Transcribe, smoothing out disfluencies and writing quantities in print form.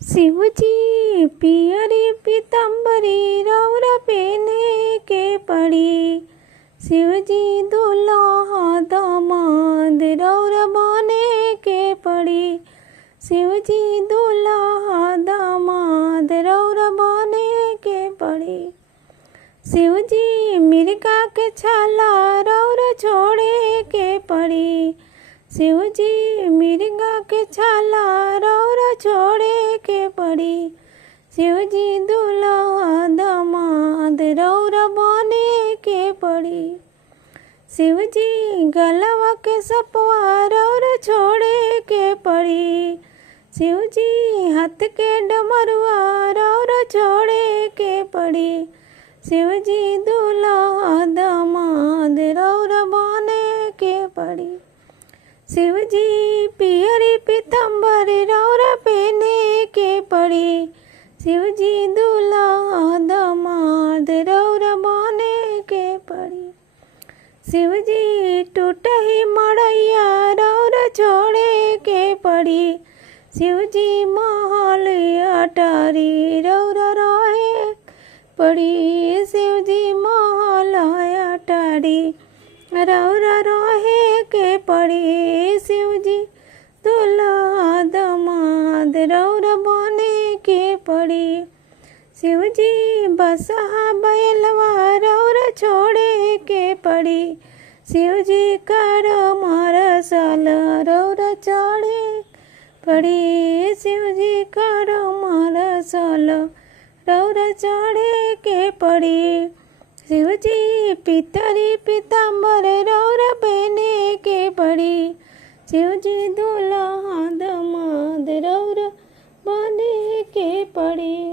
शिवजी पियरी पीताम्बरी रौर पेने के पड़ी। शिवजी दुल्हा दामाद रौर बने के पड़ी। शिवजी दुल्हा दामाद रौर बने के पड़ी। शिवजी मिर्गा के छाला रौर छोड़े के पड़ी। शिवजी मिर्गा के छाला रौर छोड़े के पड़ी। शिवजी दुल्हा दामाद रौर बने के पड़ी। शिवजी गलवा के सपवा रौर छोड़े के पड़ी। शिवजी हाथ के डमरुआ रौर छोड़े के पड़ी। शिवजी दुल्हा दामाद रौर बने के पड़ी। शिवजी पियरी पीताम्बर रौर पहने के पड़ी। शिवजी दुल्हा दामाद रौर बने के पड़ी। शिवजी टूटही मड़ैया रौर छोड़े के पड़ी। शिवजी महल अटारी रौर रहे पड़ी। शिवजी महल अटारी रौर रहे के पड़ी। शिवजी दुल्हा दामाद रौर बने के पड़ी। शिवजी बसहा बैलवा रौर छोड़े के पड़ी। शिवजी कर मारसल रौर चढ़े पड़ी। शिवजी कर मारसल रौर चढ़े के पड़ी। शिवजी पितरी पीताम्बर रौर पहने के पड़ी। शिवजी दुल्हा दामाद रौर बने के पड़ी।